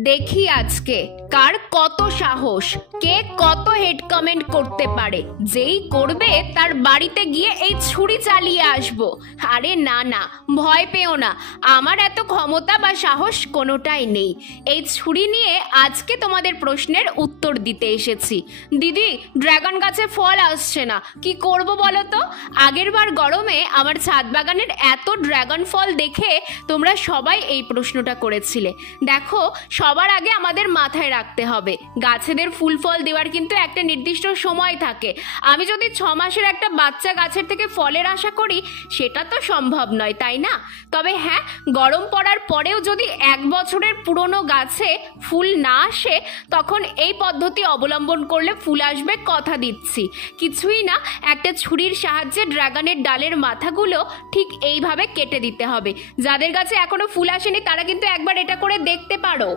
দেখি আজকে কার কত সাহস, কে কত হেড কমেন্ট করতে পারে। যেই করবে তার বাড়িতে গিয়ে এই ছুরি চালিয়ে আসবো। আরে না না, ভয় পেও না, আমার এত ক্ষমতা বা সাহস কোনোটাই নেই। এই ছুরি নিয়ে আজকে তোমাদের প্রশ্নের উত্তর দিতে এসেছি। দিদি, ড্রাগন গাছে ফল আসছে না, কি করব বলো তো? আগেরবার গরমে আমার ছাদ বাগানের এত ড্রাগন ফল দেখে তোমরা সবাই এই প্রশ্নটা করেছিলে। দেখো, সবার আগে আমাদের মাথায় রাখতে হবে গাছেদের ফুল ফল দেওয়ার কিন্তু একটা নির্দিষ্ট সময় থাকে। আমি যদি 6 মাসের একটা বাচ্চা গাছের থেকে ফলের আশা করি, সেটা তো সম্ভব নয়, তাই না? তবে হ্যাঁ, গরম পড়ার পরেও যদি 1 বছরের পুরনো গাছে ফুল না আসে, তখন এই পদ্ধতি অবলম্বন করলে ফুল আসবে, কথা দিচ্ছি। কিছুই না, একটা ছুরির সাহায্যে ড্রাগনের ডালের মাথাগুলো ঠিক এইভাবে কেটে দিতে হবে। যাদের গাছে এখনো ফুল আসেনি তারা কিন্তু একবার এটা করে দেখতে পারো।